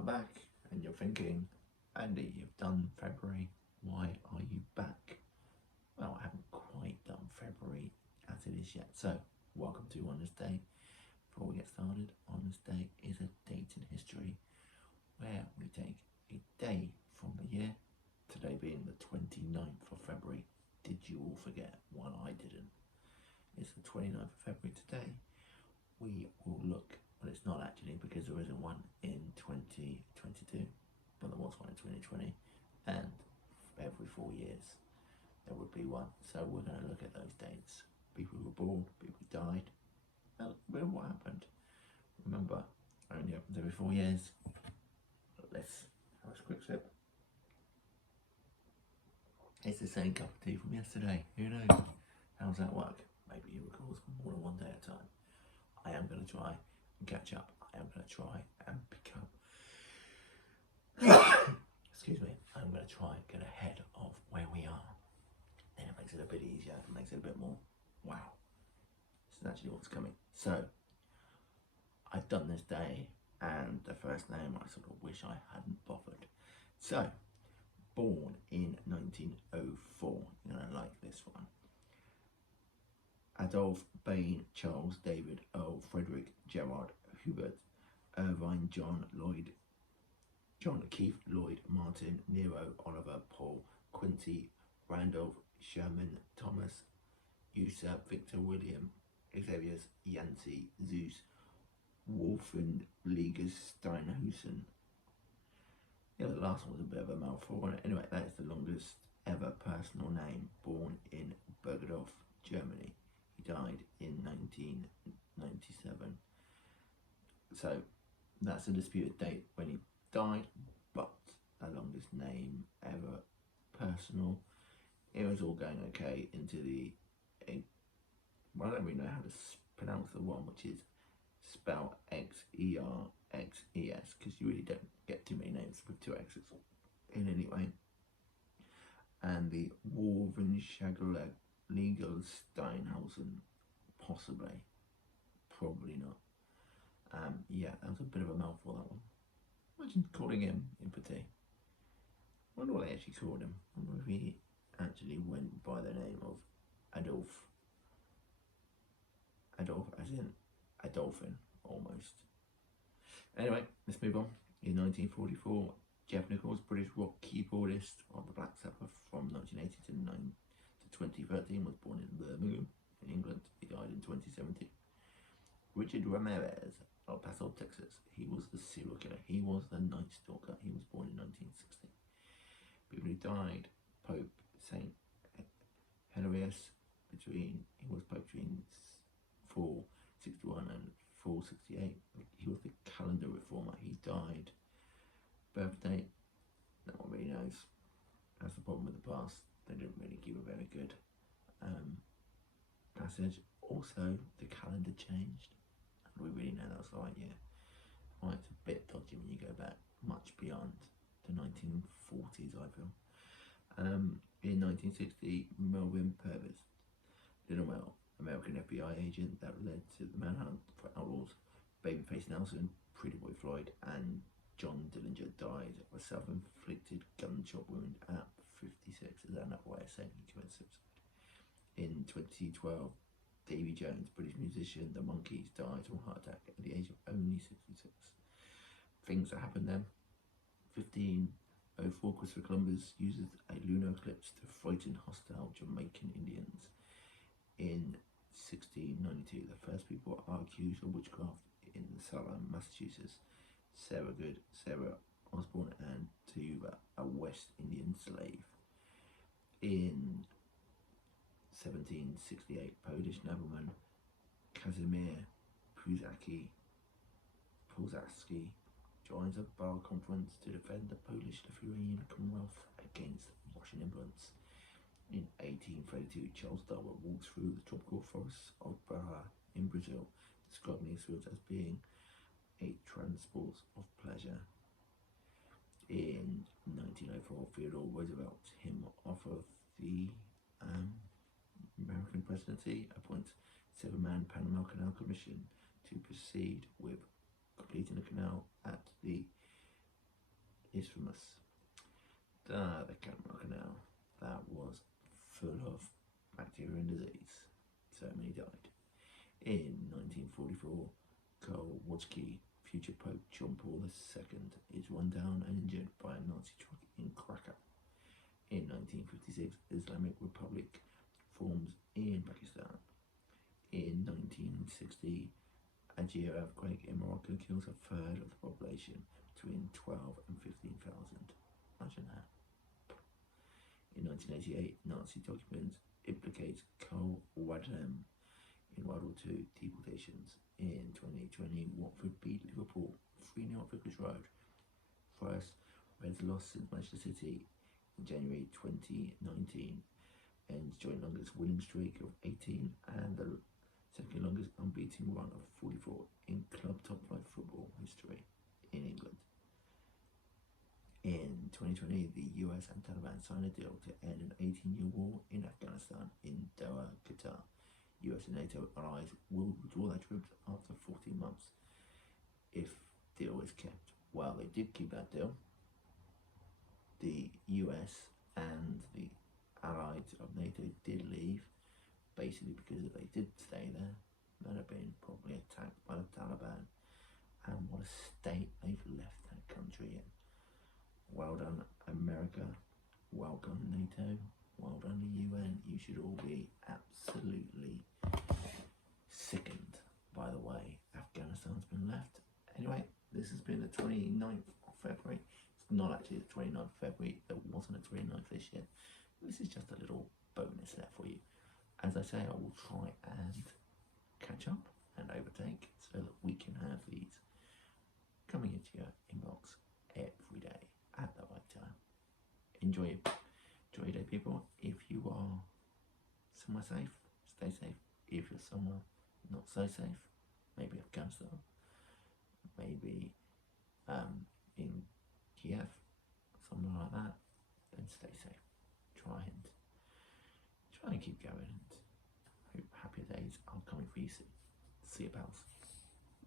are back, and you're thinking, Andy, you've done February, why are you back? Well, I haven't quite done February as it is yet, so welcome to Honest Day. Before we get started, Honest Day is a date in history where we take a day from the year, today being the 29th of February. Did you all forget? Well, I didn't. It's the 29th of February today. We will look, but it's not actually, because there isn't one in 2022, but there was one in 2020, and every 4 years there would be one. So we're going to look at those dates. People who were born, people who died, what happened. Remember, only happens every 4 years. Let's have a quick sip. It's the same cup of tea from yesterday. Who knows? How's that work? Maybe you record more than one day at a time. I am going to try and catch up. I am going to try and become excuse me, I'm going to try and get ahead of where we are. Then it makes it a bit easier, it makes it a bit more, wow, this is actually what's coming. So, I've done this day, and the first name I sort of wish I hadn't bothered. So, born in 1904, you're going to like this one. Adolphe, Bain, Charles, David, Earl, Frederick, Gerard, Hubert, Irvine, John, Lloyd, John, Keith, Lloyd, Martin, Nero, Oliver, Paul, Quincy, Randolph, Sherman, Thomas, Usa, Victor, William, Xavier, Yancey, Zeus, Wolfgang, Ligas, Steinhusen. Yeah, the last one was a bit of a mouthful. Anyway, that is the longest ever personal name. Born in Bergedorf, Germany. He died in 1997. So that's a disputed date when he died, but the longest name ever personal. It was all going okay into the, well, I don't really know how to pronounce the one, which is spelled Xerxes, because you really don't get too many names with two X's in any way. And the Warvenschagler Legal Steinhausen, possibly, probably not. Yeah, that was a bit of a mouthful, that one. Imagine calling him Impeti. I wonder what they actually called him. I wonder if he actually went by the name of Adolphe. Adolphe as in a dolphin, almost. Anyway, let's move on. In 1944, Jeff Nichols, British rock keyboardist of the Black Sabbath from 1980 to 2013, was born in Birmingham, in England. He died in 2017. Richard Ramirez, El Paso, Texas. He was the serial killer. He was the Night Stalker. He was born in 1960. People who died: Pope Saint Hilarius, he was Pope between 461 and 468. He was the calendar reformer. He died. Birth date, no one really knows. That's the problem with the past. They didn't really give a very good passage. Also, the calendar changed. We really know that was the right year. Well, it's a bit dodgy when you go back much beyond the 1940s, I feel. In 1960, Melvin Purvis, Little American FBI agent that led to the manhunt for outlaws Babyface Nelson, Pretty Boy Floyd, and John Dillinger, died of a self-inflicted gunshot wound at 56. Is that another way of saying he committed suicide? In 2012, Davy Jones, British musician, The Monkees, died from a heart attack at the age of only 66. Things that happened then. 1504, Christopher Columbus uses a lunar eclipse to frighten hostile Jamaican Indians. In 1692, the first people are accused of witchcraft in Salem, Massachusetts. Sarah Good, Sarah Osborne, and Tuba, a West Indian slave. In 1768, Polish nobleman Kazimierz Prusacki joins a bar conference to defend the Polish-Lithuanian Commonwealth against Russian influence. In 1832, Charles Darwin walks through the tropical forests of Pará in Brazil, describing the experience as being a transport of pleasure. In 1904, Theodore Roosevelt, him off of the American presidency, appoints 7-man Panama Canal Commission to proceed with completing the canal at the Isthmus. The Panama Canal, that was full of bacteria and disease. So many died. In 1944, Kowalski, future Pope John Paul II, is run down and injured by a Nazi truck in Krakow. In 1956, Islamic Republic forms in Pakistan. In 1960, Algeria earthquake in Morocco kills a third of the population, between 12 and 15,000. Imagine that. In 1988, Nazi documents implicates Cole Wadham in World War II deportations. In 2020, Watford beat Liverpool 3-0 at Vicarage Road. First Reds loss since Manchester City in January 2019, ends joint longest winning streak of 18 and the second longest unbeaten run of 44 in club top flight football history in England. In 2020, the US and Taliban signed a deal to end an 18-year war in Afghanistan in Doha, Qatar. US and NATO allies will withdraw their troops after 14 months if deal is kept. Well, they did keep that deal. The US and the allies of NATO did leave, basically because if they did stay there, they'd have been probably attacked by the Taliban. And what a state they've left that country in. Well done, America. Well done, NATO. Well done, the UN. You should all be absolutely sickened by the way Afghanistan's been left. Anyway, this has been the 29th of February. It's not actually the 29th of February. There wasn't a 29th this year. This is just a little bonus there for you. As I say, I will try and catch up and overtake so that we can have these coming into your inbox every day at the right time. Enjoy your day, people. If you are somewhere safe, stay safe. If you're somewhere not so safe, maybe Afghanistan, maybe in Kiev, somewhere like that, then stay safe. Try and keep going, and hope happier days are coming for you soon. See you, pals.